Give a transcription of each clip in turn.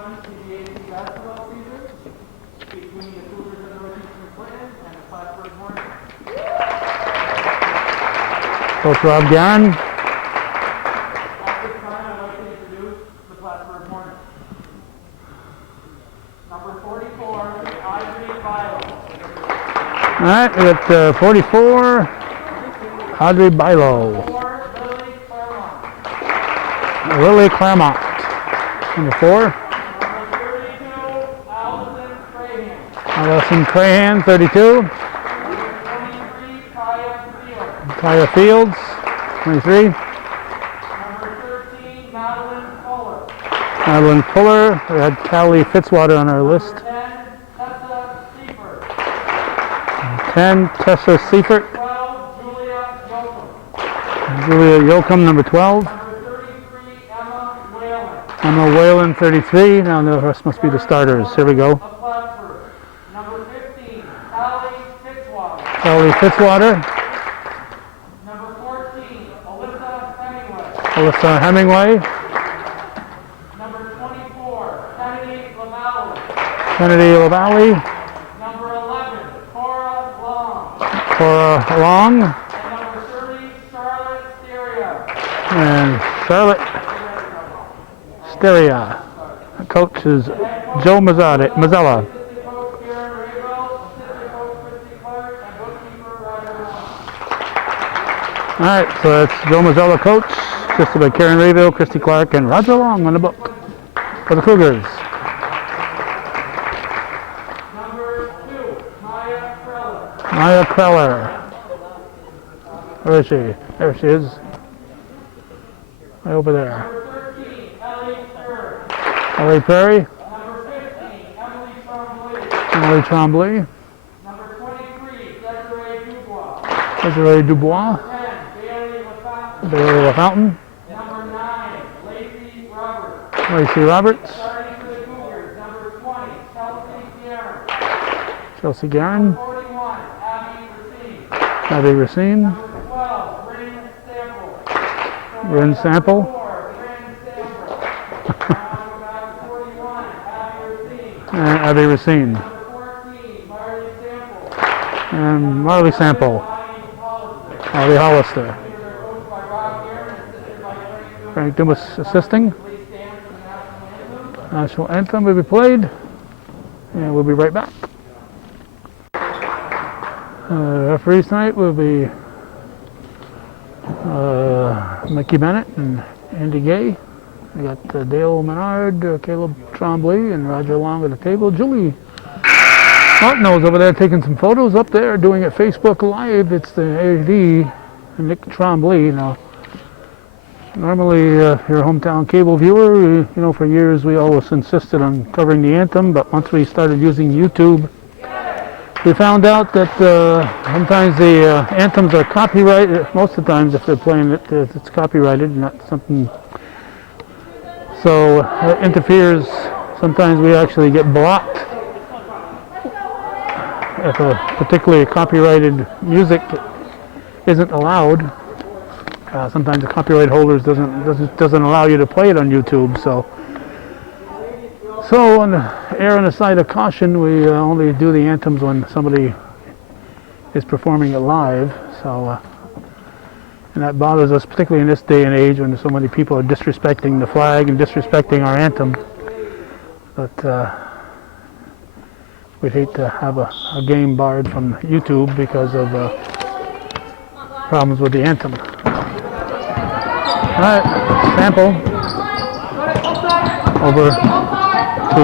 PHS basketball season between the Cougars of Northeastern Clinton and the Plattsburgh Hornets. Coach Rob Garin. At this time, I'd like to introduce the Plattsburgh Hornets. Number 44, Audrey Bilo. All right, we got 44, Audrey Bilo. 4, Lily Claremont. Lily Claremont. Number 4. Number 32, Allison Crahan. Allison Crahan, 32. Number 23, Kaya Fields. Kaya Fields, 23. Number 13, Madeline Fuller. Madeline Fuller. We had Callie Fitzwater on our list. Number 10, Tessa Seifert. 10, Tessa Seifert. 12, Julia Yoakum. Julia Yoakum, number 12. Number 33, Emma Whalen. Emma Whalen, 33. Now the rest must be the starters. Here we go. Of Plattsburgh. Number 15, Callie Fitzwater. Callie Fitzwater. Number 14, Alyssa Hemingway. Alyssa Hemingway. Number 24, Kennedy LaValle. Kennedy LaValle. Number 11, Cora Long. Cora Long. And number 30, Charlotte Stereo. And Charlotte Steria. The coach is Joe Mazzella. Assistant coach Karen Rabo, assistant coach Christy Clark, and bookkeeper Ryder Long. All right, so that's Joe Mazzella, coach, assisted by Karen Rayville, Christy Clark, and Roger Long on the book for the Cougars. Number 2, Maya Kreller. Maya Kreller. Where is she? There she is. Right over there. Number 13, Ellie Stewart. Ellie Perry. Number 15, Emily Trombley. Emily Trombley. Number 23, Desiree Dubois. Desiree Dubois. 10, Bailey LaFountain. Bailey LaFountain. Number 9, Lacey Roberts. Lacey Roberts. Starting for the Cougars, number 20, Chelsea Guerin. Chelsea Garin. 41, Abby Racine. Abby Racine. Number 12, Bryn Sample. Bryn Sample. 4, Bryn Sample. Now back to 41, Abby Racine. And Abby Racine. Number 14, Marley Sample. And Marley Sample. Marley Hollister. Marley Hollister. Coached by Rob Guerin, assisted by Frank Dumas assisting. Please stand for the national anthem. National anthem will be played. And we'll be right back. Referees tonight will be Mickey Bennett and Andy Gay. We got Dale Menard, Caleb Trombley, and Roger Long at the table. Julie Martineau's over there taking some photos up there, doing it Facebook Live. It's the AD, Nick Trombley. Now, normally, your hometown cable viewer, for years we always insisted on covering the anthem, but once we started using YouTube, we found out that sometimes the anthems are copyrighted. Most of the times, if they're playing it, it's copyrighted, not something. So it interferes. Sometimes we actually get blocked if a particularly copyrighted music isn't allowed. Sometimes the copyright holders doesn't allow you to play it on YouTube. So on the err on the side of caution, we only do the anthems when somebody is performing it live. So and that bothers us, particularly in this day and age when so many people are disrespecting the flag and disrespecting our anthem. But we'd hate to have a game barred from YouTube because of problems with the anthem. All right, Sample over to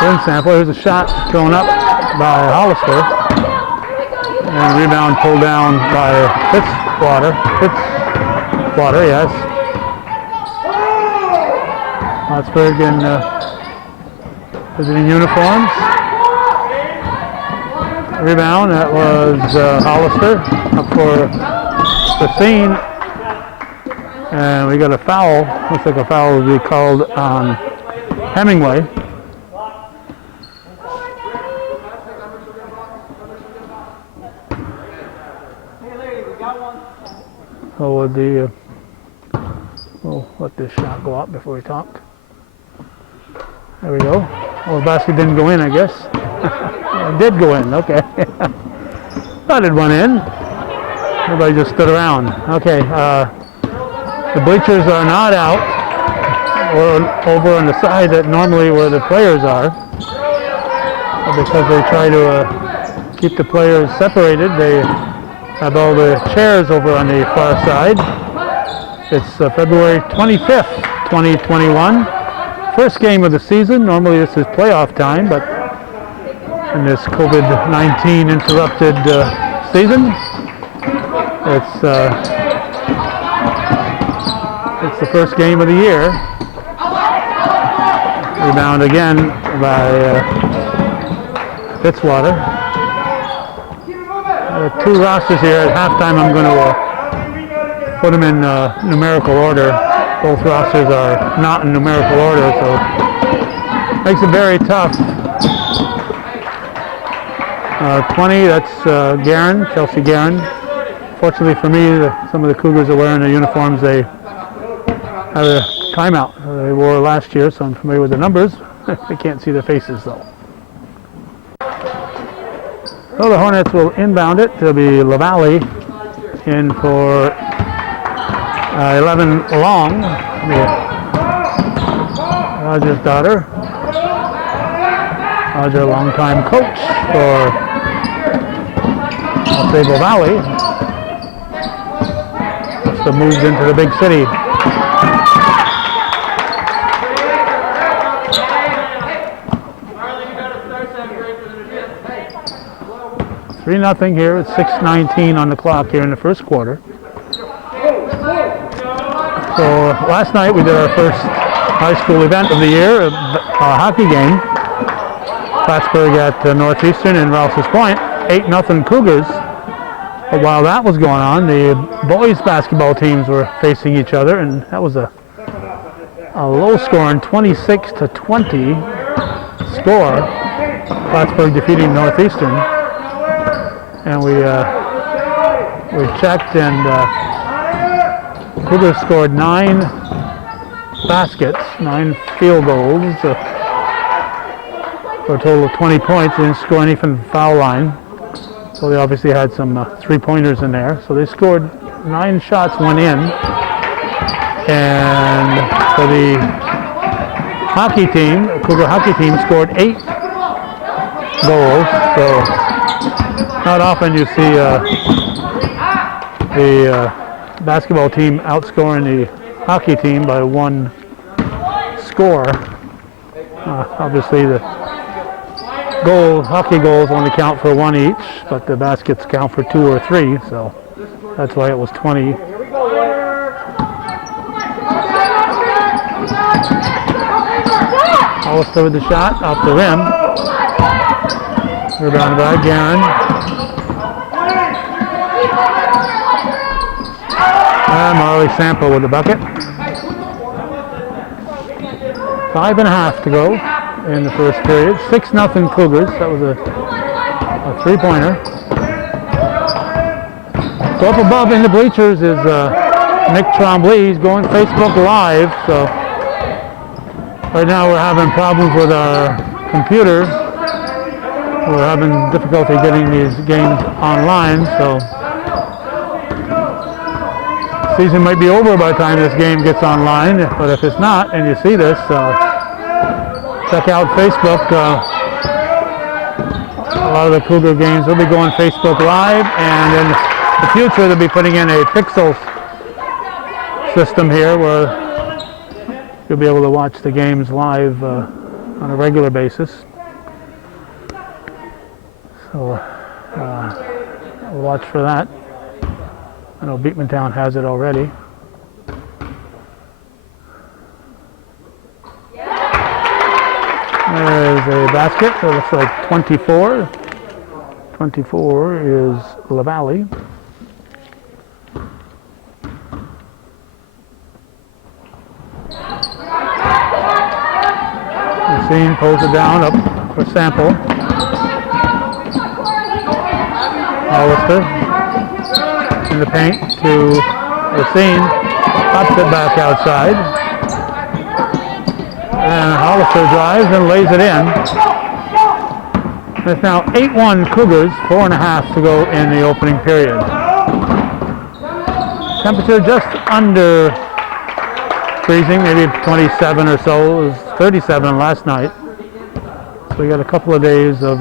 Bryn Sample. Here's a shot thrown up by Hollister, and rebound pulled down by Fitzwater. Fitzwater, yes. Plattsburgh in visiting uniforms. Rebound, that was Hollister up for Racine. And we got a foul. Looks like a foul will be called on Hemingway. So we'll let this shot go up before we talk. There we go. Well, the basket didn't go in, I guess. It did go in, okay. Thought it went in. Everybody just stood around. Okay, the bleachers are not out or over on the side that normally where the players are. Because they try to keep the players separated, they have all the chairs over on the far side. It's February 25th, 2021. First game of the season. Normally this is playoff time, but in this COVID-19 interrupted season, it's the first game of the year. Rebound again by Fitzwater. Two rosters here. At halftime I'm going to put them in numerical order. Both rosters are not in numerical order, so it makes it very tough. 20, that's Guerin, Chelsea Guerin. Fortunately for me, some of the Cougars are wearing their uniforms. They have a timeout they wore last year, so I'm familiar with the numbers. I can't see their faces though. So the Hornets will inbound it. It'll be LaValle in for 11 long. Roger's daughter. Roger, a longtime coach for Sable Valley. Must have moved into the big city. Three nothing here. It's 6:19 on the clock here in the first quarter. So last night we did our first high school event of the year, a hockey game. Plattsburgh at Northeastern in Rouse's Point, 8-0 Cougars. But while that was going on, the boys basketball teams were facing each other, and that was a low-scoring 26-20 score. Plattsburgh defeating Northeastern, and we checked, and Cougars scored 9 baskets, 9 field goals. For a total of 20 points. They didn't score any from the foul line. So they obviously had some three-pointers in there. So they scored 9 shots, went in. And for the hockey team, Cougar hockey team scored 8 goals. So not often you see the basketball team outscoring the hockey team by 1 score. Obviously the hockey goals only count for 1 each, but the baskets count for 2 or 3, so that's why it was 20. Hollister with the shot off the rim. Rebounded by Guerin. And Marley Sample with the bucket. 5.5 to go in the first period. 6-0 Cougars. That was a three-pointer. So up above in the bleachers is Nick Trombley. He's going Facebook Live. So right now we're having problems with our computer. We're having difficulty getting these games online. So the season might be over by the time this game gets online. But if it's not, and you see this, check out Facebook. A lot of the Cougar games will be going Facebook Live, and in the future they'll be putting in a pixel system here where you'll be able to watch the games live on a regular basis. So we'll watch for that. I know Beekmantown has it already. There's a basket, so it looks like 24. 24 is LaValle. Racine pulls it down up for Sample. Hollister in the paint to Racine. Pops it back outside. And Hollister drives and lays it in. It's now 8-1 Cougars, 4.5 to go in the opening period. Temperature just under freezing, maybe 27 or so. It was 37 last night. So we got a couple of days of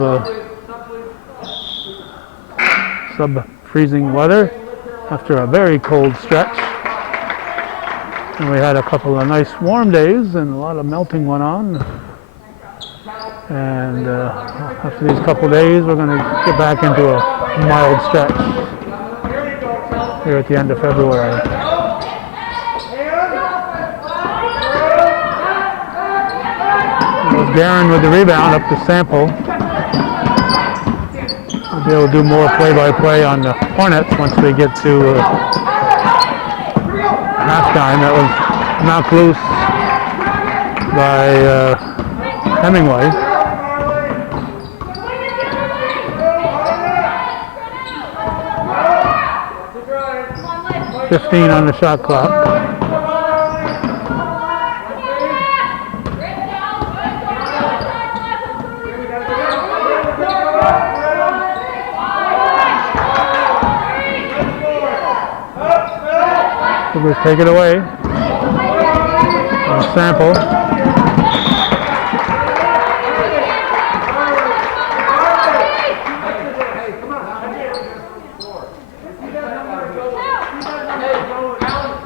sub-freezing weather after a very cold stretch. And we had a couple of nice warm days and a lot of melting went on. And after these couple of days, we're going to get back into a mild stretch here at the end of February. It was Garen with the rebound up to Sample. We'll be able to do more play-by-play on the Hornets once we get to halftime. That was knocked loose by Hemingway. 15 on the shot clock. Cougars take it away. Sample.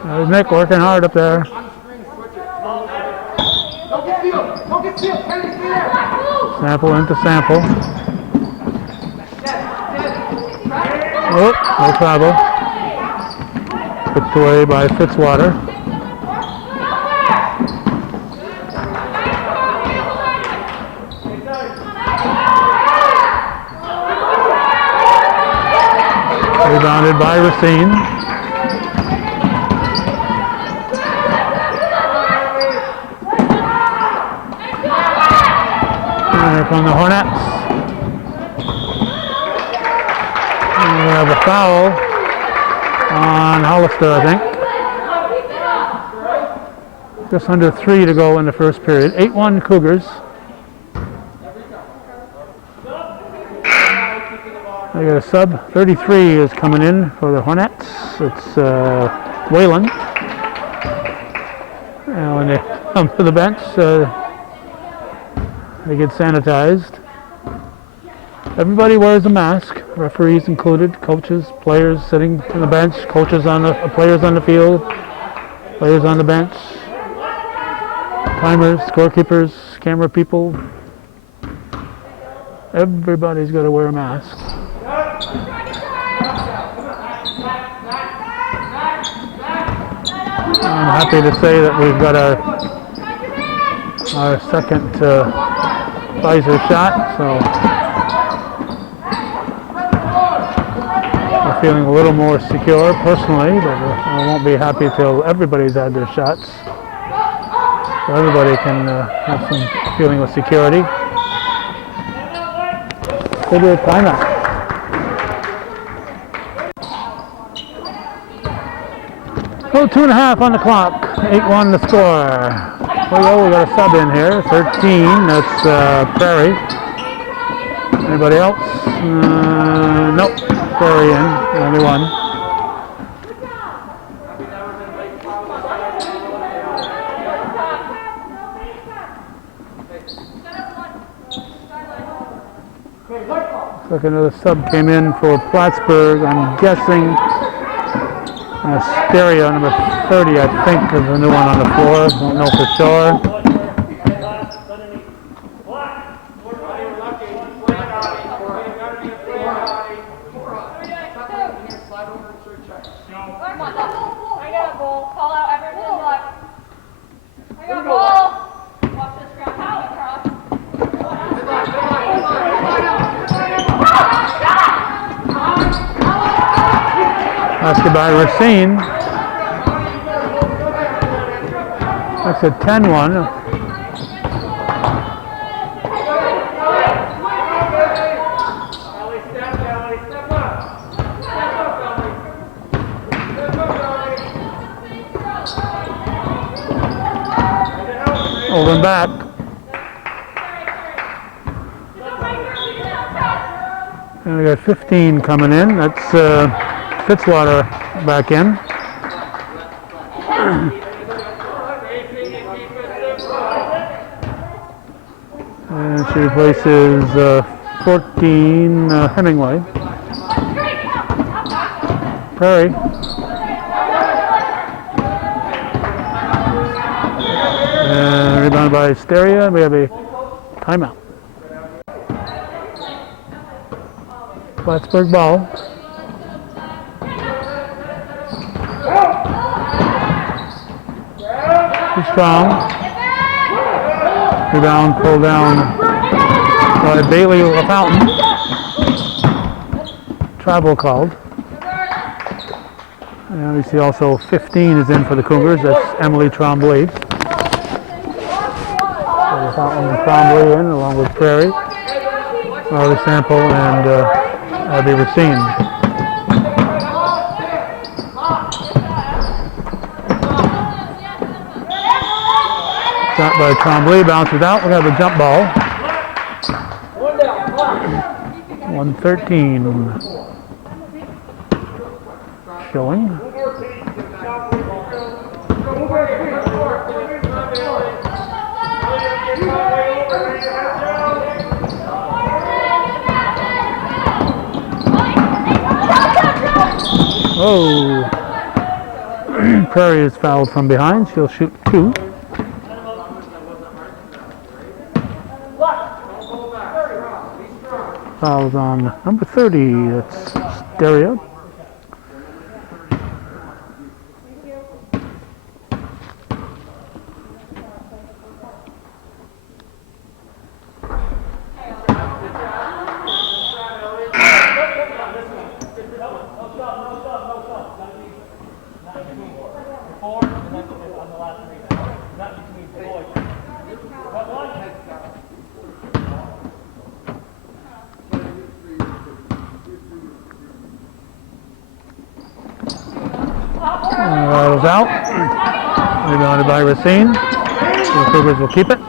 There's Nick working hard up there. Sample into Sample. Oh, no travel. Picked away by Fitzwater. Rebounded by Racine. From the Hornets. And we have a foul on Hollister, I think. Just under 3 to go in the first period. 8-1 Cougars. I got a sub. 33 is coming in for the Hornets. It's Whalen. And when they come to the bench, they get sanitized. Everybody wears a mask, referees included, coaches, players sitting on the bench, coaches on the players on the field, players on the bench, timers, scorekeepers, camera people. Everybody's got to wear a mask. I'm happy to say that we've got our second Pfizer shot, so I'm feeling a little more secure personally, but I won't be happy till everybody's had their shots, so everybody can have some feeling of security. Good timeout. Oh, 2.5 on the clock. 8-1 the score. Well, we got a sub in here, 13, that's Prairie. Anybody else? Nope, Prairie in, only one. Looks like another sub came in for Plattsburgh. I'm guessing Stereo, number 30, I think, is the new one on the floor. Don't know for sure. I got a goal. Call out everyone's luck. I got a goal. Watch this ground. How across. Basket by Racine. That's a 10-1. Over and back. And we got 15 coming in. That's Fitzwater back in. And she replaces 14 Hemingway. Prairie. And rebounded by Styria. We have a timeout. Plattsburgh ball. Too strong. Rebound pulled down by Bailey LaFountain. Travel called. And we see also 15 is in for the Cougars. That's Emily Tremblay. LaFountain and Tremblay in along with Prairie, Marley Sample, and Abby Racine. Shot by Tremblay, bounces out. We have a jump ball. 113 showing. Oh, Prairie is fouled from behind. She'll shoot 2. Fouls on number 30. That's Styria. Rattles out. Rebounded by Racine. The Cougars will keep it.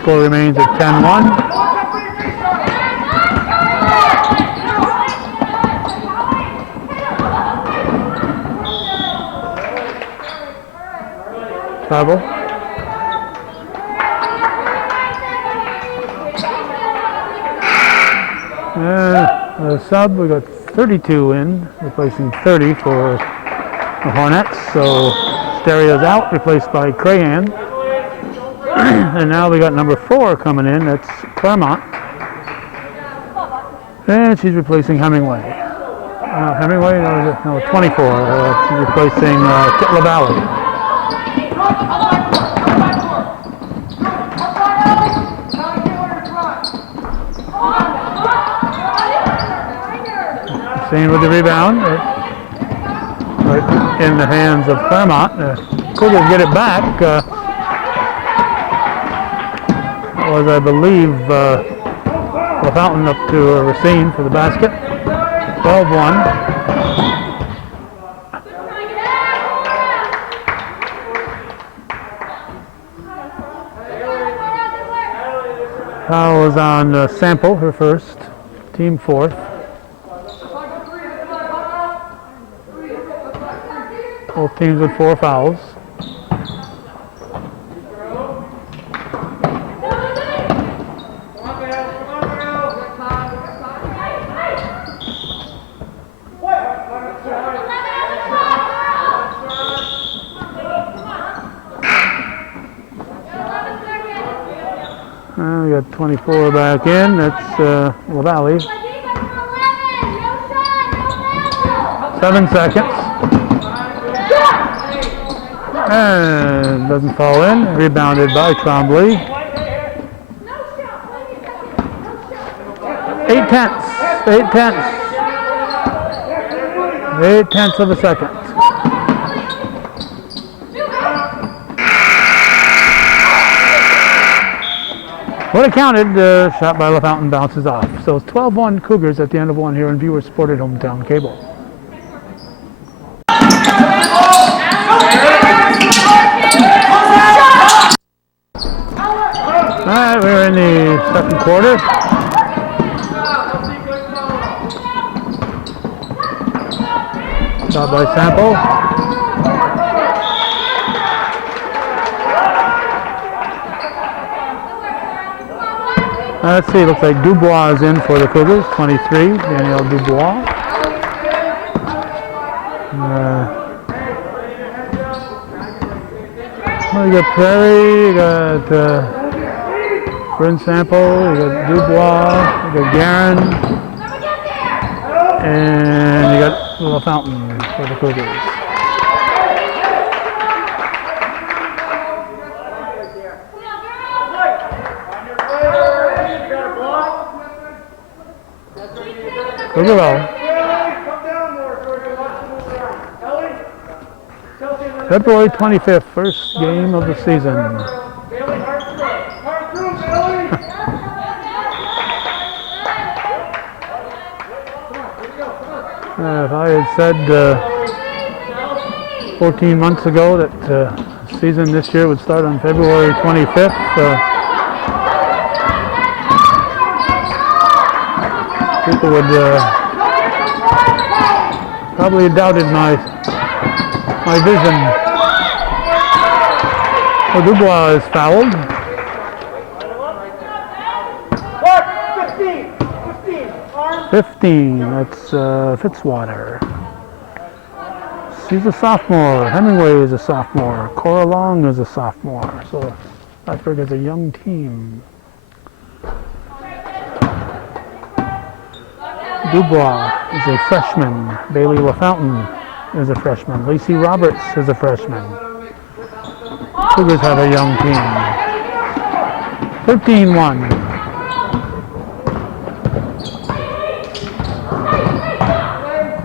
Score remains at 10-1. Travel. And sub, we got 32 in, replacing 30 for the Hornets. So Steria's out, replaced by Crahan. And now we got number 4 coming in, that's Claremont. And she's replacing Hemingway. Hemingway, no, 24. She's replacing Kitla Valley. Same with the rebound, right in the hands of Claremont. Cougars get it back. That was, I believe, LaFountain up to Racine for the basket. 12-1. Foul was on Sample, her first, team 4th. Both teams with 4 fouls. We got 24 back in. That's LaValle. 7 seconds. And doesn't fall in. Rebounded by Tremblay. 8/10. 8/10. 8/10 of a second. Would have counted. Shot by LaFountain bounces off. So it's 12-1 Cougars at the end of 1 here on viewer supported hometown cable. second quarter. Shot by Sample. Let's see, looks like Dubois is in for the Cougars, 23, Daniel Dubois. Well, you got Prairie, you got Bryn Sample, you got Dubois, you got Guerin, and you got LaFountain for the Cougars. Cougar ball. February 25th, first game of the season. If I had said 14 months ago that the season this year would start on February 25th, people would probably have doubted my vision. Well, Dubois is fouled. 15, that's Fitzwater. She's a sophomore. Hemingway is a sophomore. Cora Long is a sophomore. So Plattsburgh is a young team. Dubois is a freshman. Bailey LaFountain is a freshman. Lacey Roberts is a freshman. Cougars have a young team. 13-1.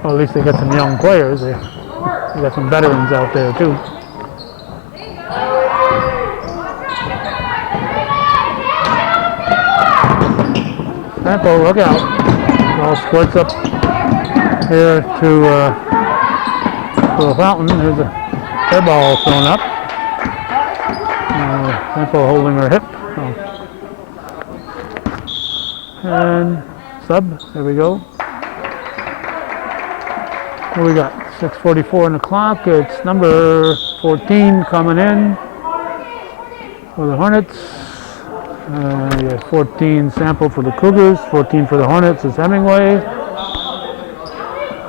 Well, at least they got some young players. They got some veterans out there too. Sample, look out. Ball squirts up here to the fountain. There's a air ball thrown up. Sample holding her hip. And sub, there we go. What we got? 6:44 on the clock. It's number 14 coming in for the Hornets. You have 14 Sample for the Cougars. 14 for the Hornets is Hemingway.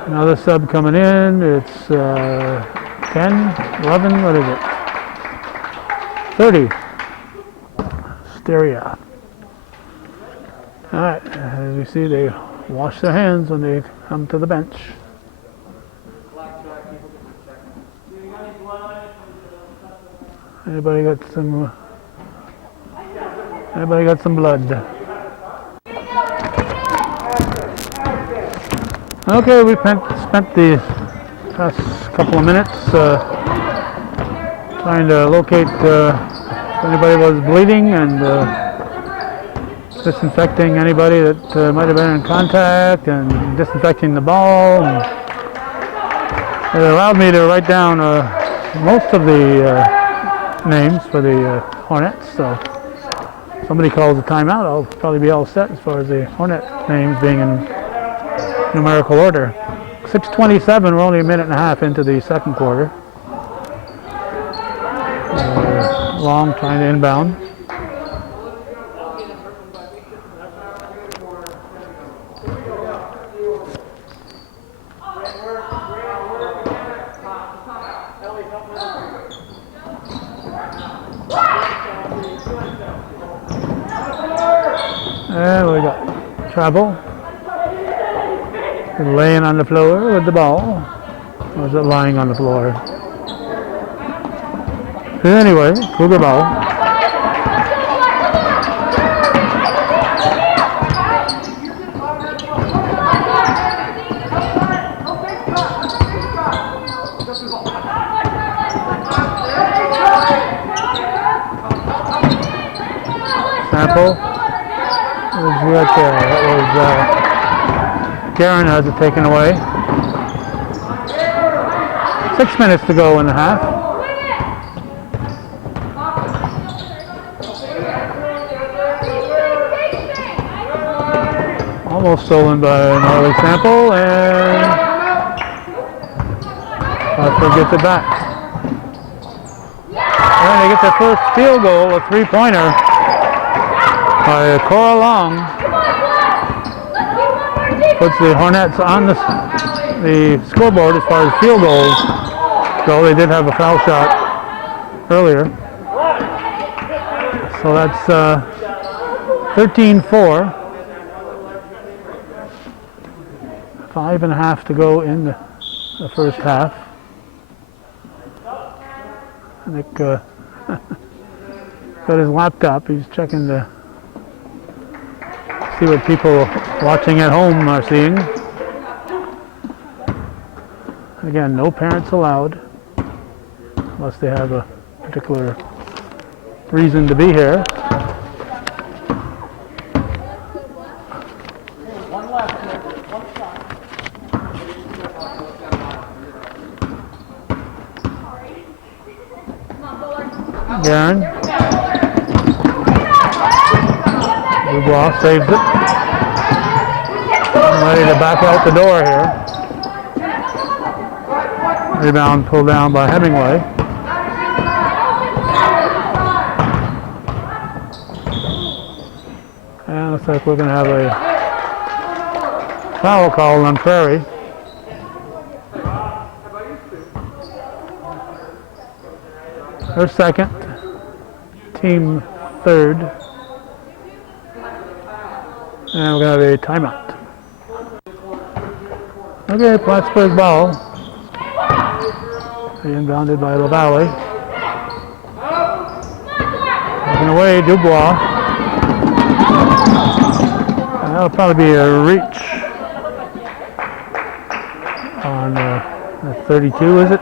Another sub coming in. It's 10, 11, what is it? 30. Styria. All right, as you see, they wash their hands when they come to the bench. Anybody got some blood? Okay, we spent the past couple of minutes trying to locate if anybody was bleeding and disinfecting anybody that might have been in contact and disinfecting the ball. And it allowed me to write down most of the names for the Hornets, so if somebody calls a timeout, I'll probably be all set as far as the Hornet names being in numerical order. 6:27, we're only a minute and a half into the second quarter. Long trying to inbound. And we got Travel laying on the floor with the ball. Or is it lying on the floor? Anyway, Cougar ball. Sample. That was Guerin has it taken away. 6 minutes to go in the half. Almost stolen by an early sample, and Plattsburgh gets it back. And they get their first field goal, a three-pointer by Cora Long. Puts the Hornets on the scoreboard as far as field goals go. They did have a foul shot earlier. So that's 13-4. 5.5 to go in the first half. Nick got his laptop. He's checking to see what people watching at home are seeing. Again, no parents allowed unless they have a particular reason to be here. Garen. Dubois saves it. I'm ready to back out the door here. Rebound pulled down by Hemingway. And looks like we're going to have a foul call on Prairie. Her second, team third. And we're going to have a timeout. Okay, Plattsburgh ball. Inbounded by LaValle. Taken away, Dubois. And that'll probably be a reach on 32, is it?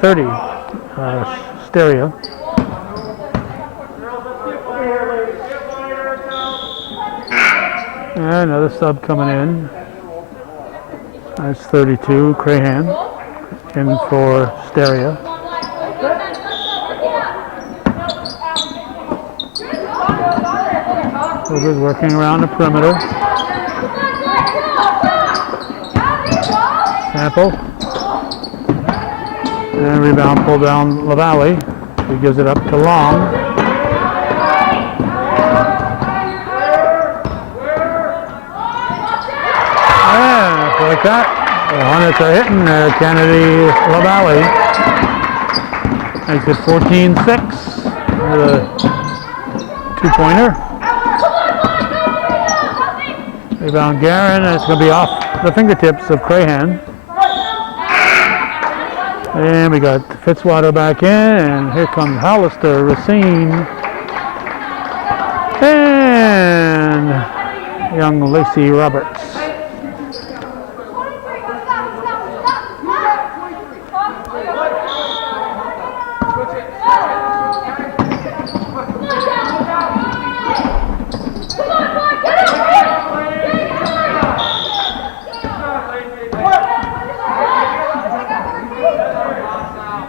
30. Stereo. And another sub coming in. That's 32, Crahan. In for Stereo. Cougars working around the perimeter. Sample. And rebound pulled down LaValle. He gives it up to Long. And like that, the Hornets are hitting Kennedy LaValle. Makes it 14-6 with a two-pointer. Rebound Garen, and it's going to be off the fingertips of Crahan. And we got Fitzwater back in, and here comes Hollister, Racine, and young Lacey Roberts.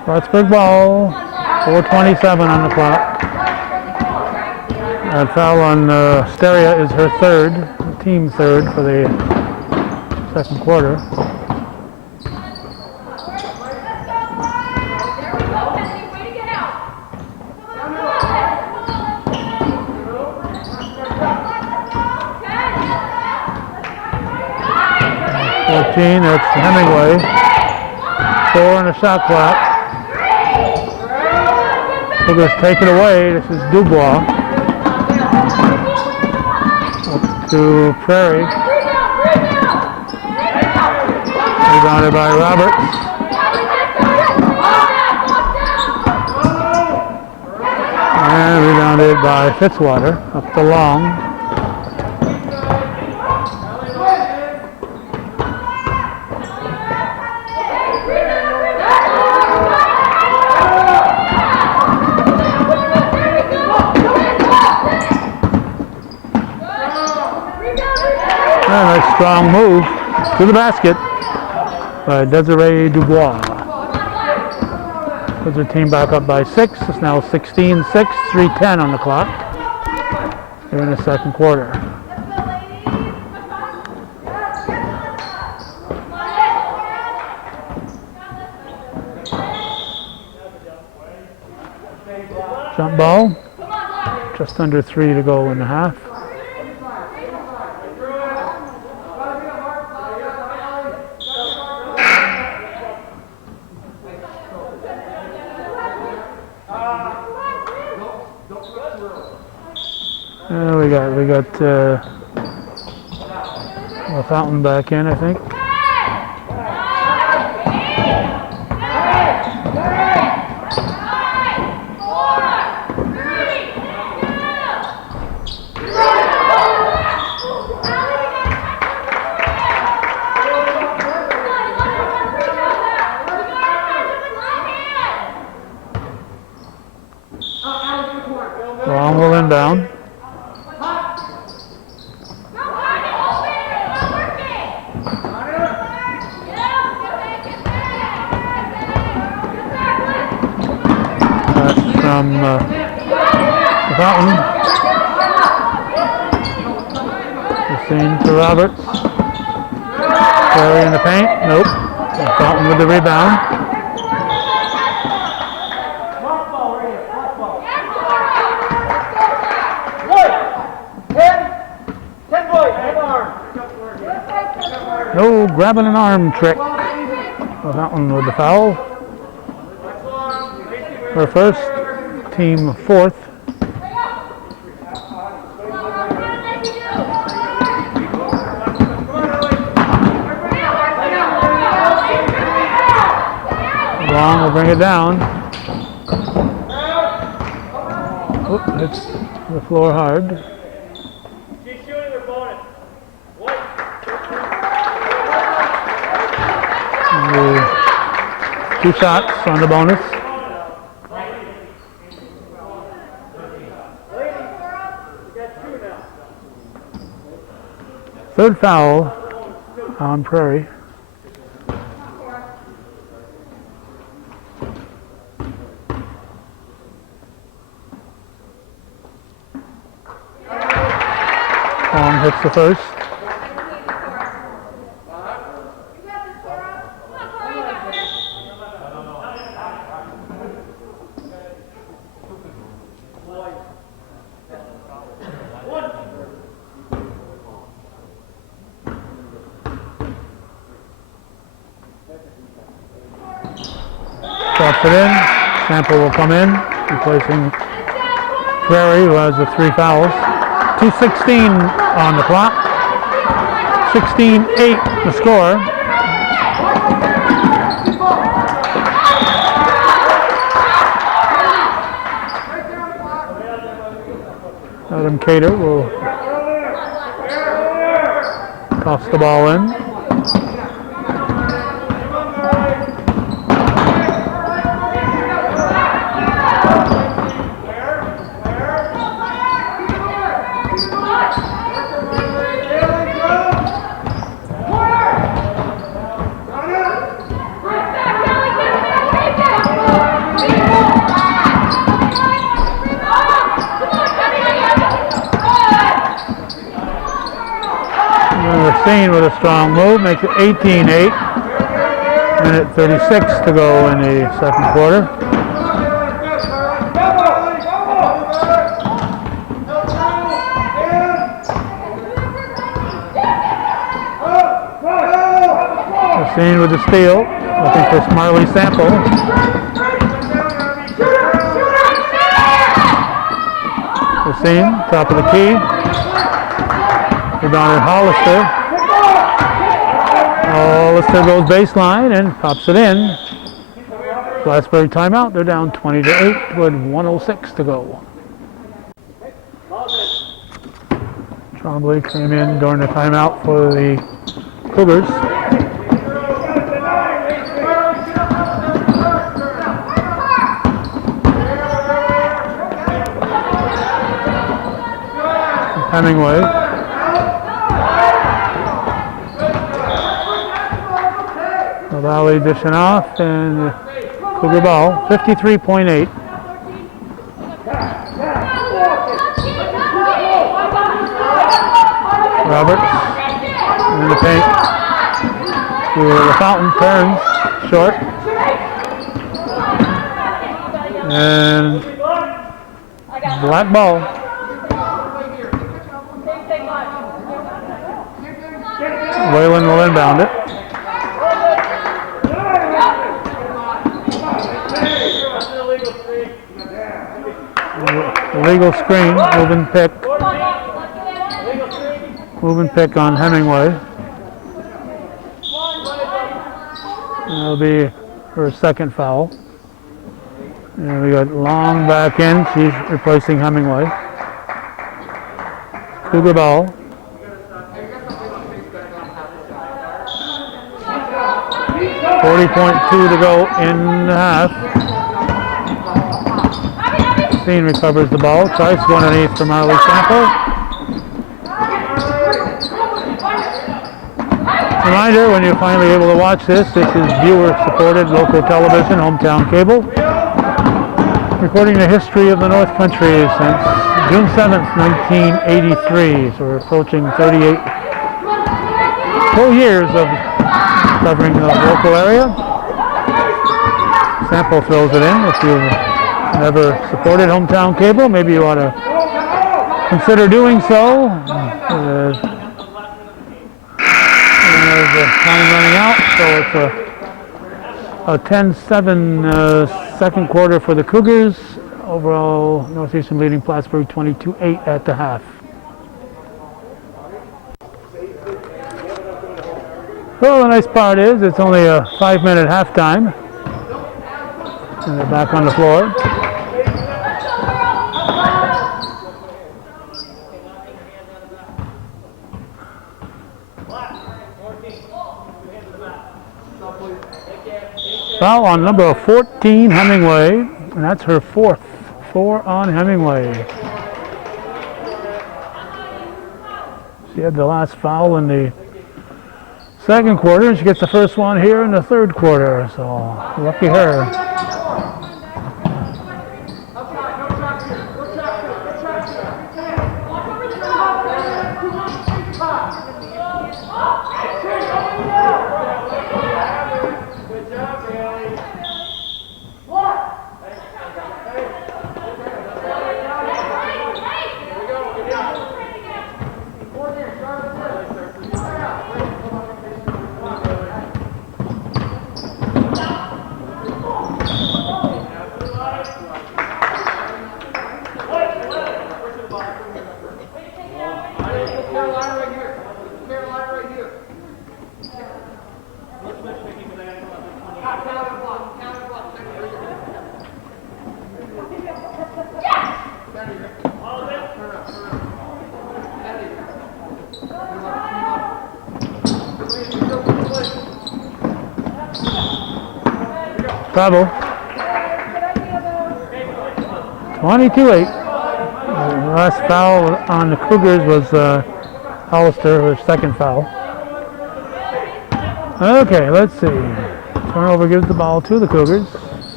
Plattsburgh ball, 4:27 on the clock. That foul on Steria is her third, team third for the second quarter. That's Hemingway. 4 and a shot clock. Cougars take it away. This is Dubois. Up to Prairie. Rebounded by Roberts. And rebounded by Fitzwater. Up to Long. Nice strong move to the basket by Desiree Dubois. Puts her team back up by 6. It's now 16-6, 3:10 on the clock. Here in the second quarter. Jump ball. Just under 3 to go in the half. We got the Fountain back in, I think. Long will inbound. From the Fountain. Racine to Roberts. Carey in the paint. Nope. The Fountain with the rebound. No grabbing an arm trick. The Fountain with the foul. Her first. Team fourth. Long will bring it down. Oop, hits the floor hard. And 2 shots on the bonus. Third foul on Prairie. Long hits the first. Drops it in. Sample will come in, replacing Prairie, who has the 3 fouls. 2:16 on the clock. 16-8 the score. Adam Cater will toss the ball in. Racine with a strong move, makes it 18-8. Minute 36 to go in the second quarter. Racine with the steal, looking for Marley Sample. Racine, top of the key. Rebounded Hollister. Hollister goes baseline and pops it in. Plattsburgh timeout. They're down 20-8 with 1:06 to go. Trombley came in during the timeout for the Cougars. Hemingway. The Valley dishing off and Cougar ball, 53.8. Roberts in the paint to the Fountain, turns short. And Black ball. Whalen will inbound it. Illegal screen, moving pick. Moving pick on Hemingway. That'll be her second foul. And we got Long back in. She's replacing Hemingway. Cougar ball. 40.2 to go in the half. Steen recovers the ball. Tries to go underneath for Marley Sample. Reminder, when you're finally able to watch this, this is viewer-supported local television, hometown cable. Recording the history of the North Country since June 7th, 1983. So we're approaching 38 full years of covering the local area. Sample throws it in. If you've never supported hometown cable, maybe you ought to consider doing so. There's time running out, so it's a 10-7 second quarter for the Cougars. Overall, Northeastern leading Plattsburgh 22-8 at the half. Well, the nice part is it's only a 5-minute halftime. And they're back on the floor. Foul on number 14, Hemingway, and that's her fourth. 4 on Hemingway. She had the last foul in the second quarter, and she gets the first one here in the third quarter, so lucky her. Travel. 22-8. The last foul on the Cougars was Hollister, her second foul. Okay, let's see. Turnover gives the ball to the Cougars.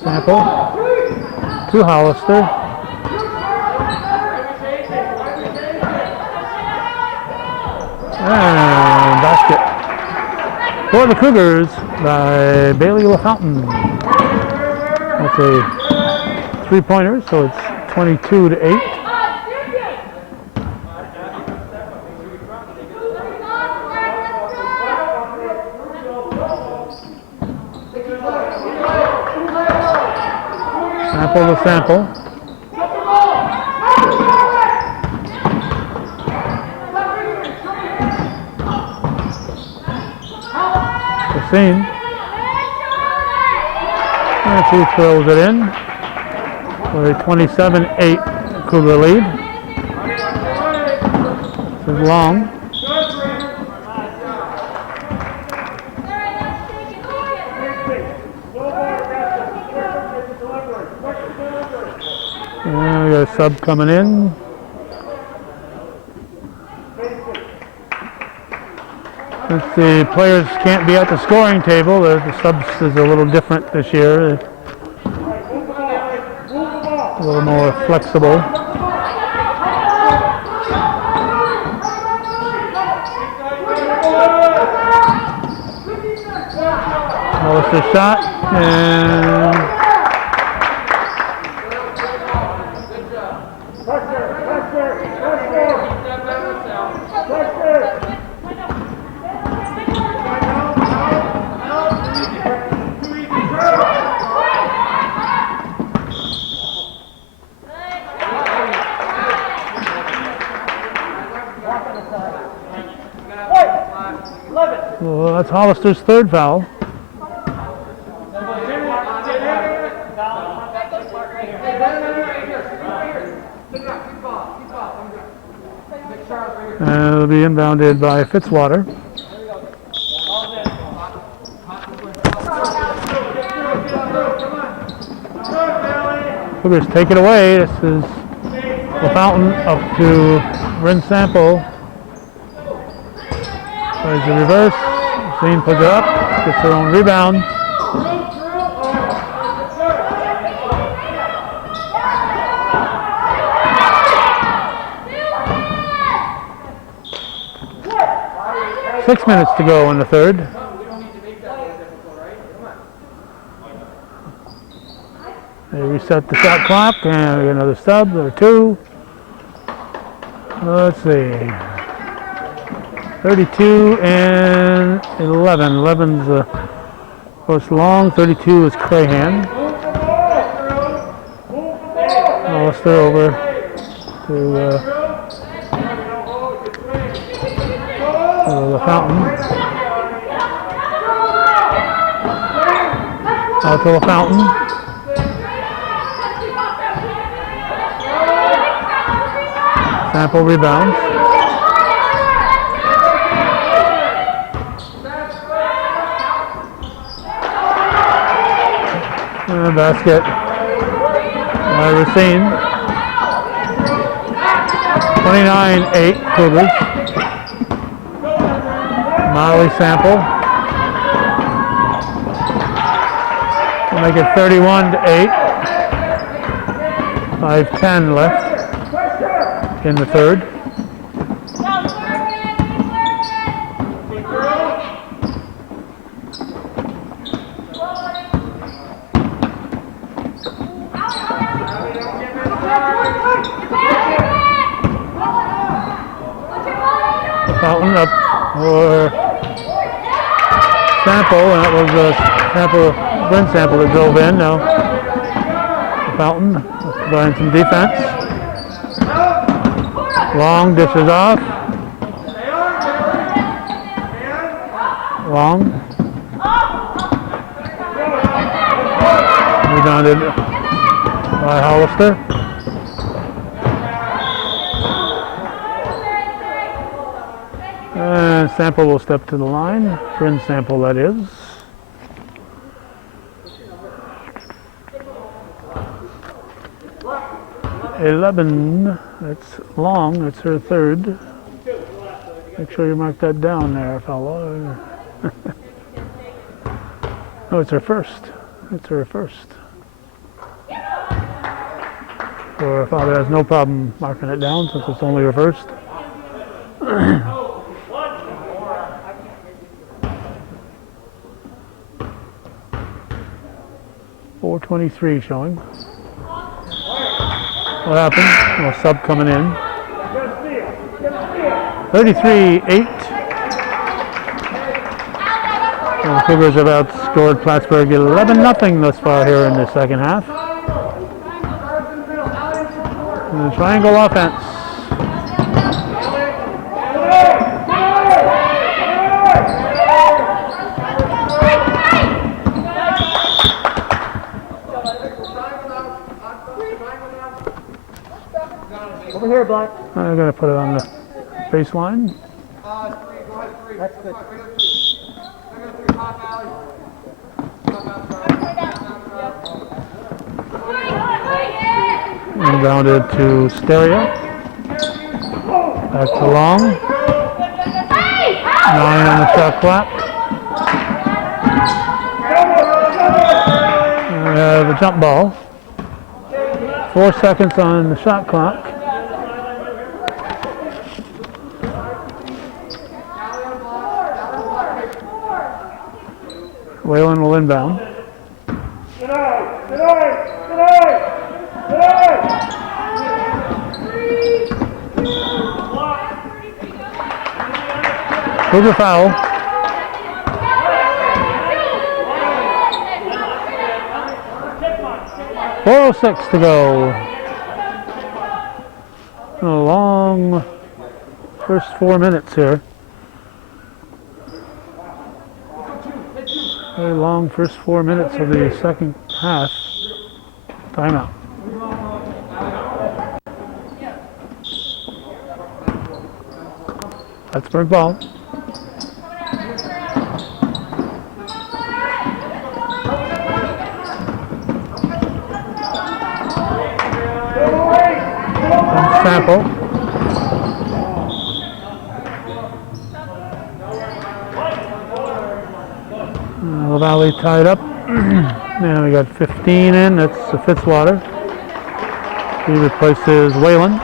Sample to Hollister. And basket for the Cougars by Bailey LaFountain. That's a three-pointer, so it's 22-8. Sample to Sample. Scene. And she throws it in for a 27-8 Cougar lead. This is Long. And we got a sub coming in. Since the players can't be at the scoring table, the subs is a little different this year. A little more flexible. Hollister shot, and Well, that's Hollister's third foul. And it'll be inbounded by Fitzwater. Cougars take it away. This is the fountain up to Bryn Sample. There's the reverse. Zane puts it up, gets her own rebound. Six minutes to go in the third. They reset the shot clock and we get another stub or two. Let's see. 32 and 11. 11's of course long. 32 is Crahan. Hollister over to the fountain. Out to the fountain. Sample rebounds. And basket by Racine. 29-8 Cougars. Molly Sample. We'll make it 31-8. 5:10 left in the third. Fountain up for Sample, and that was Bryn Sample that drove in. Now the Fountain providing some defense. Long dishes off. Long. Rebounded by Hollister. And Sample will step to the line. Bryn Sample, that is. $11. That's long. That's her third. Make sure you mark that down there, fella. No, it's her first. It's her first. So her father has no problem marking it down since it's only her first. 4:23 showing. What happened? Well, sub coming in. 33-8. And the Cougars have outscored Plattsburgh 11-0 thus far here in the second half. And the triangle offense. Over here, Black. I'm going to put it on the baseline. That's good. Inbounded to Stereo. Back to Long. 9 on the shot clock. And we have a jump ball. 4 seconds on the shot clock. Whalen will inbound. Cougar foul. .406 to go. A long first 4 minutes here. Very long first 4 minutes of the second half. Timeout. Plattsburgh ball. Sample. The Valley tied up. Now we got 15 in. That's Fitzwater. He replaces Whalen.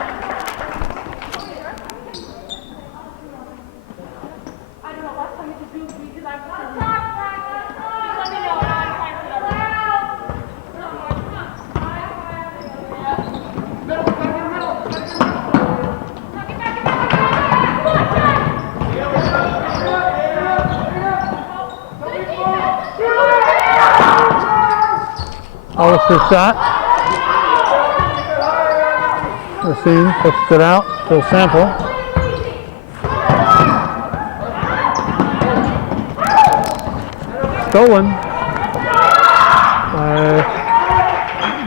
Hollister shot. Racine puts it out to Sample. Stolen by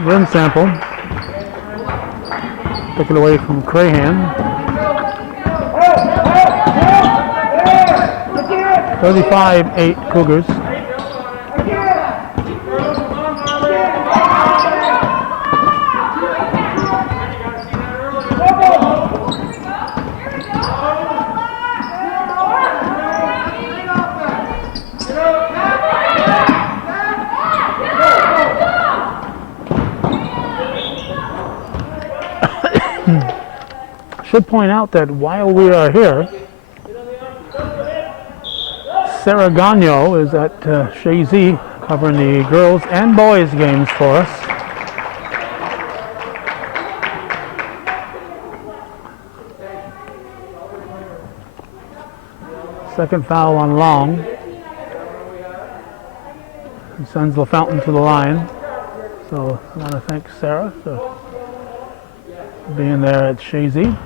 Lynn Sample. Took it away from Crahan. 35-8 Cougars. Should point out that while we are here, Sarah Gagno is at Shazy covering the girls and boys games for us. Second foul on Long. He sends LaFountain to the line. So I want to thank Sarah for being there at Shazy.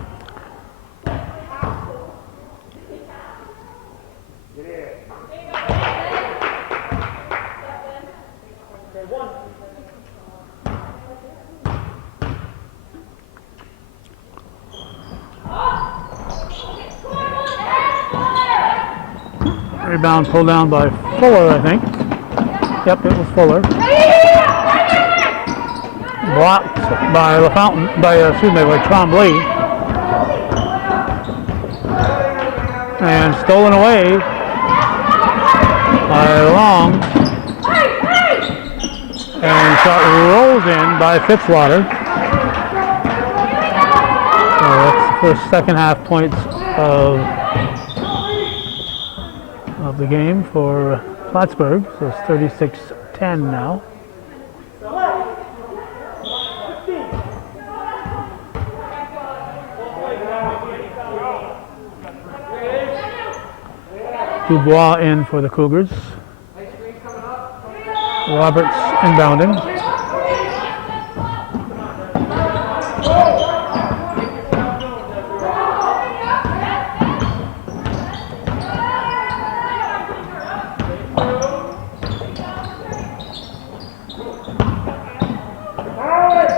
Rebound pulled down by Fuller, I think. Yep, it was Fuller. Blocked by LaFountain, by Trombley. And stolen away by Long. And shot rolls in by Fitzwater. So that's the first second half points of the game for Plattsburgh. So it's 36-10 now. Dubois in for the Cougars. Roberts inbounding.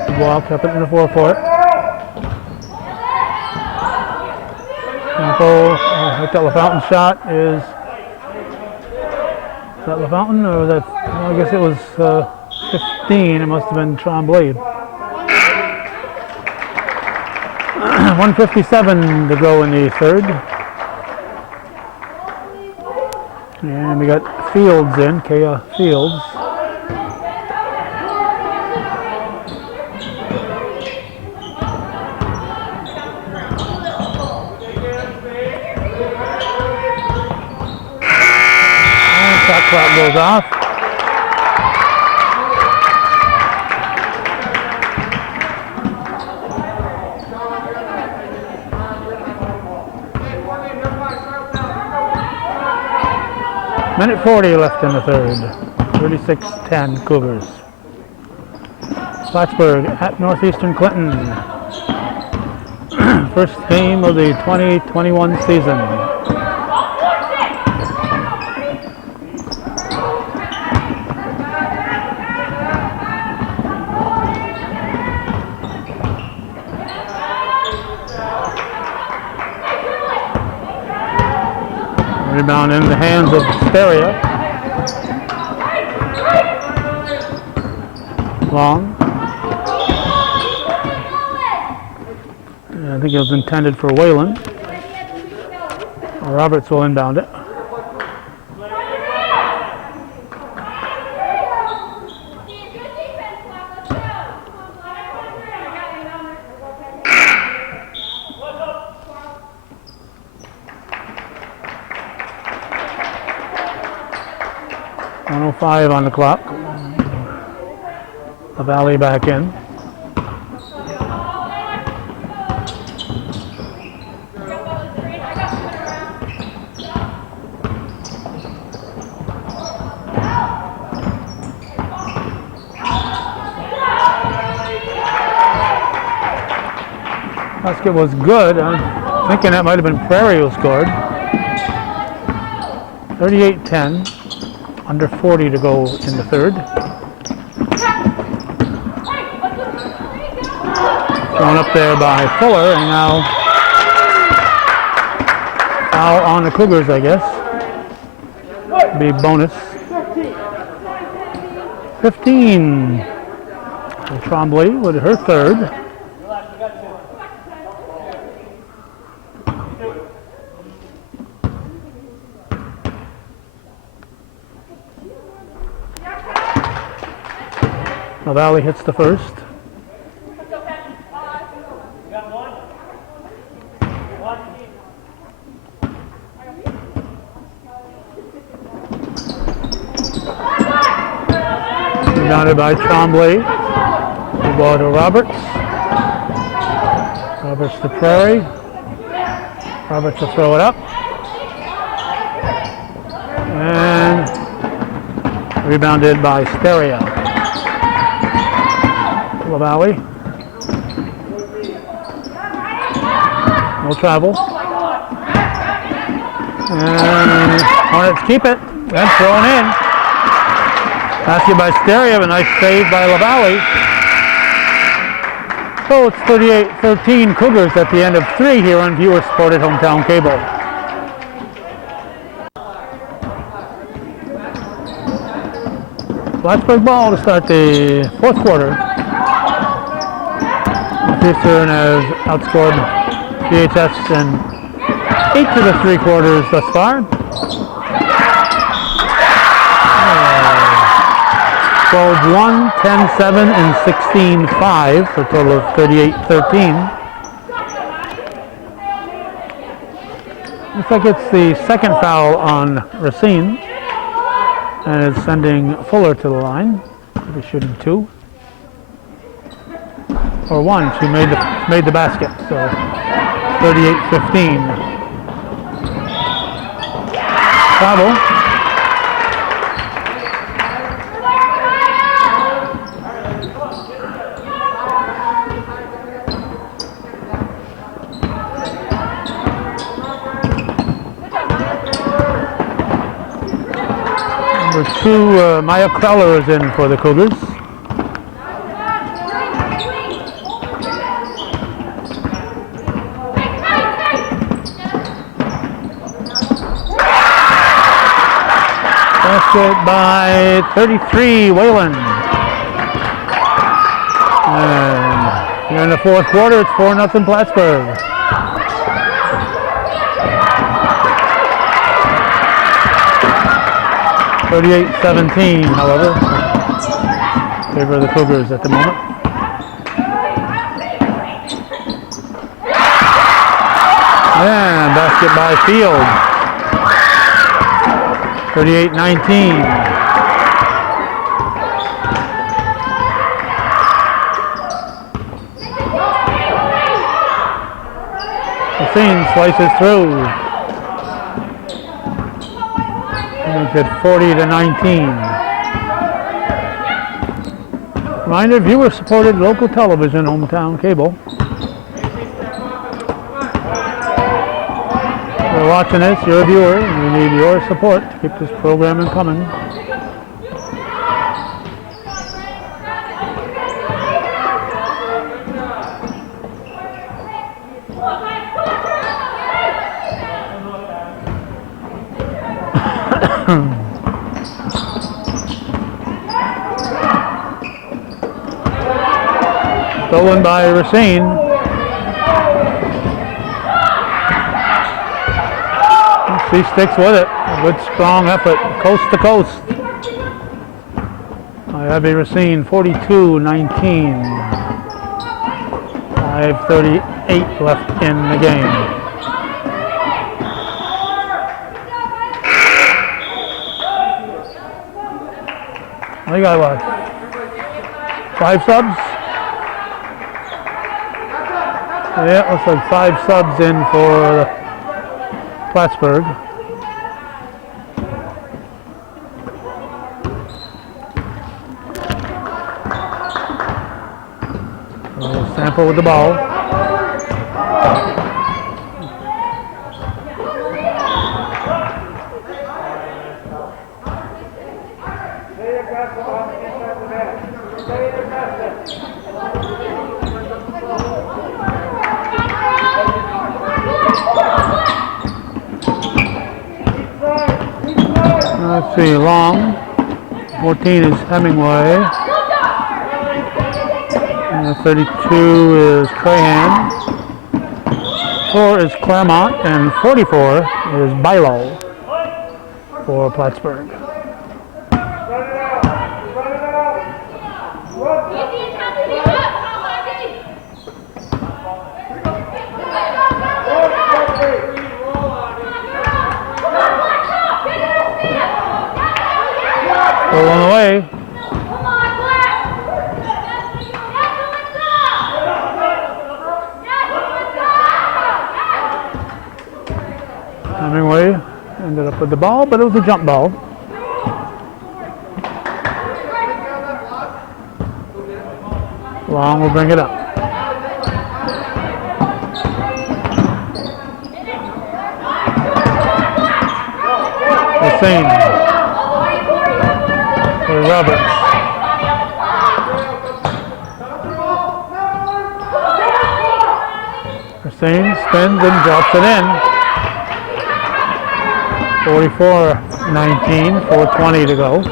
Dubois kept it in the forecourt. Sample, I think that LaFountain shot is that LaFountain, or was that, well, I guess it was 15, it must have been Trombley. 1:57 to go in the third. And we got Fields in, Kaya Fields. Shot clock goes off. Minute 40 left in the third. 36-10 Cougars. Plattsburgh at Northeastern Clinton. First game of the 2021 season. Rebound in the hands of Steria. Long. I think it was intended for Whalen. Roberts will inbound it. .105 on the clock. The Valley back in. Basket was good. I'm thinking that might have been Prairie who scored. 38-10. Under 40 to go in the third. Thrown up there by Fuller, and now foul on the Cougars, I guess. Be bonus. 15. And Trombley with her third. The Valley hits the first. Rebounded by Trombley. The ball to Roberts. Roberts to Prairie. Roberts will throw it up. And rebounded by Steria. Valley. No travel. And Hornets keep it. And thrown in. Basket by Steria. A nice save by LaValle. So it's 38-13 Cougars at the end of 3 here on viewer-supported hometown cable. Plattsburgh ball to start the fourth quarter. Eastern has outscored PHS in 8 of the 3 quarters thus far. 12-1, 10-7, and 16-5 for a total of 38-13. Looks like it's the second foul on Racine, and it's sending Fuller to the line. He'll be shooting 2. Or 1, she made the basket, so 38-15. Travel. Number 2, Maya Kreller is in for the Cougars. By 33, Whalen. And here in the fourth quarter, it's 4-0 Plattsburgh. (38-17), however, in favor of the Cougars at the moment. And basket by Field. 38-19. Racine slices through. Makes it 40-19. Reminder, viewer-supported local television, hometown cable. If you're watching this, you're a viewer, and we need your support to keep this programming coming. Stolen by Racine. She sticks with it. A good strong effort, coast to coast. Abby Racine, 42-19. 5:38 left in the game. We got what? 5 subs? Yeah, looks like 5 subs in for Plattsburgh. Sample with the ball. Let's see, long. 14 is Hemingway. 32 is Crahan. 4 is Claremont, and 44 is Bilo for Plattsburgh. Goal on the way. Hemingway ended up with the ball, but it was a jump ball. Long will bring it up. Racine for Roberts. Racine spins and drops it in. 44-19, 4:20 to go.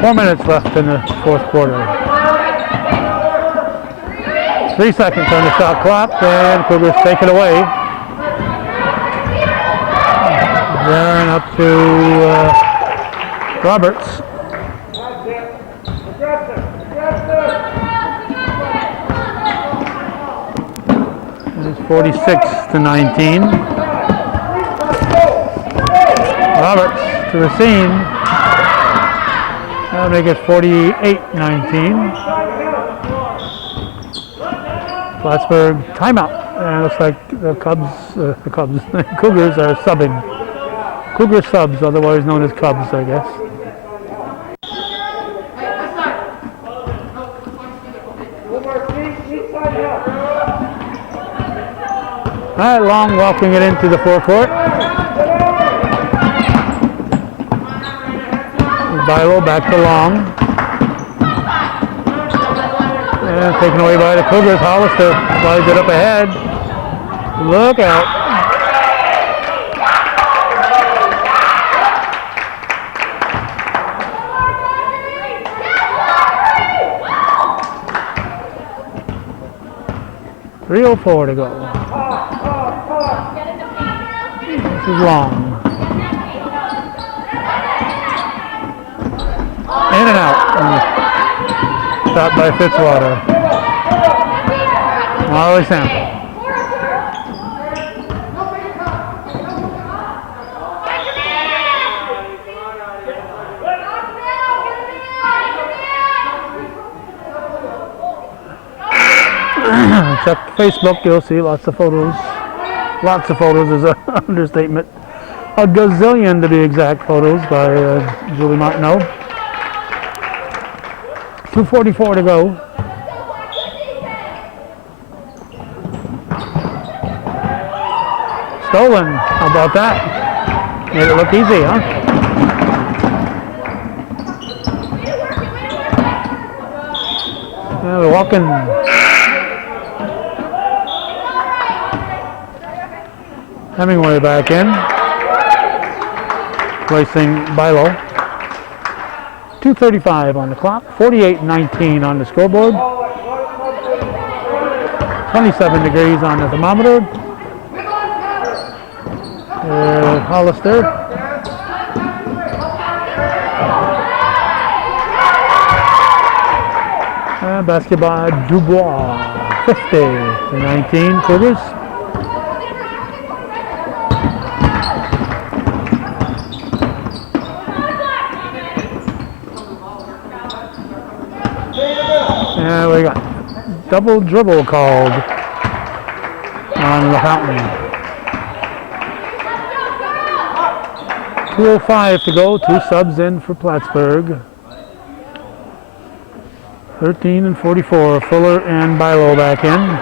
Four minutes left in the fourth quarter. 3 seconds on the shot clock, and Cougars take it away. Darren up to Roberts. It's 46-19. Roberts to Racine. That'll make it 48-19. Plattsburgh timeout. And it looks like the Cougars are subbing. Cougar subs, otherwise known as Cubs, I guess. All right, Long walking it into the forecourt. Bilo back to Long. And taken away by the Cougars. Hollister slides it up ahead. Look out. .304 to go. This is Long. In and out. Shot by Fitzwater. Marley Sample. Check Facebook, you'll see lots of photos. Lots of photos is an understatement. A gazillion to be exact photos by Julie Martineau. 2:44 to go. stolen. How about that? Made it look easy, huh? Yeah, we're walking. Hemingway back in. Placing Bilo. 2:35 on the clock. 48-19 on the scoreboard. 27 degrees on the thermometer. Hollister. Basketball Dubois. 50-19 Cougars. And we got double dribble called on the fountain. 2:05 to go. 2 subs in for Plattsburgh. 13-44. Fuller and Bilo back in.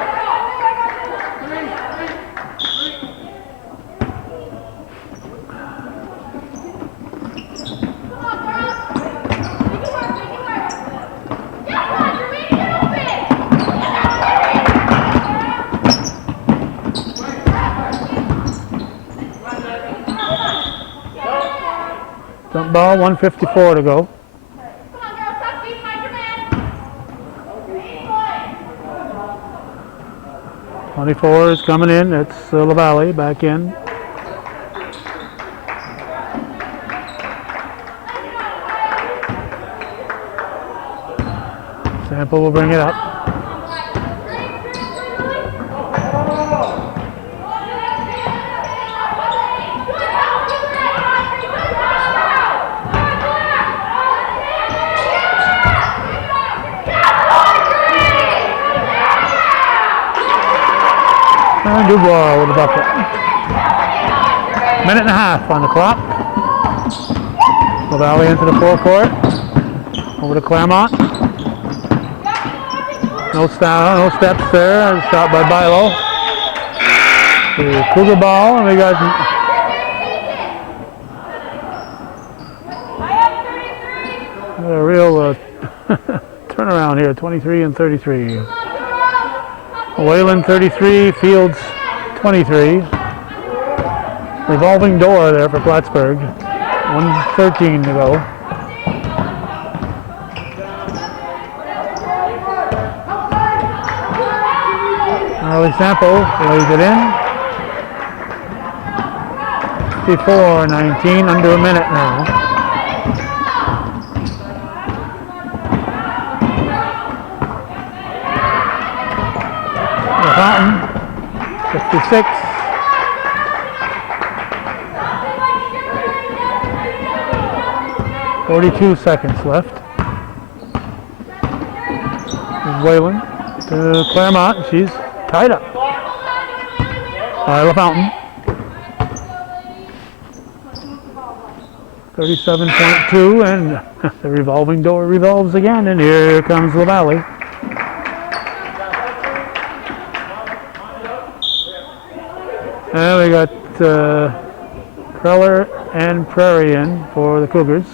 Jump ball, 1:54 to go. 24 is coming in. It's LaValle back in. Sample will bring it up. And Dubois with the bucket. Minute and a half on the clock. LaValle into the forecourt. Over to Claremont. No style, no steps there. Shot by Bilo. The Cougar ball, and we got a real turnaround here. 23-33. Whalen 33, Fields 23. Revolving door there for Plattsburgh. 1:13 to go. Early sample lays it in. 54-19, under a minute now. Fountain, 56. .42 seconds left. Whalen to Claremont. She's tied up. LaFountain. 37.2, and the revolving door revolves again, and here comes LaValle. And we got Preller and Prairie in for the Cougars.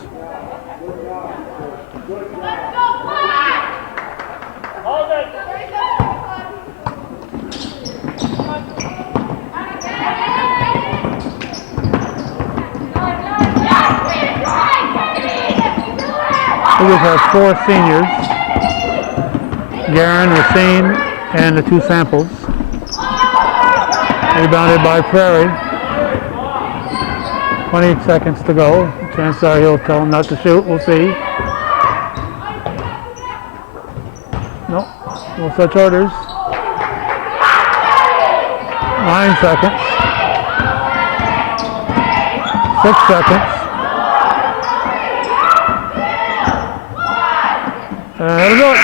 Cougars have 4 seniors. Guerin, Racine, and the 2 samples. Rebounded by Prairie. 28 seconds to go. Chances are he'll tell him not to shoot. We'll see. Nope. No such orders. 9 seconds. 6 seconds. That'll do it.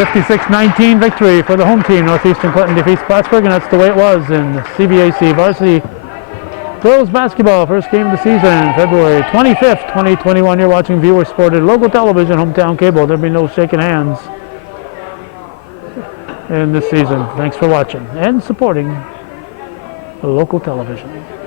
56-19 victory for the home team. Northeastern Clinton defeats Plattsburgh, and that's the way it was in CBAC varsity girls basketball. First game of the season, February 25th, 2021. You're watching viewer supported local television, hometown cable. There'll be no shaking hands in this season. Thanks for watching and supporting local television.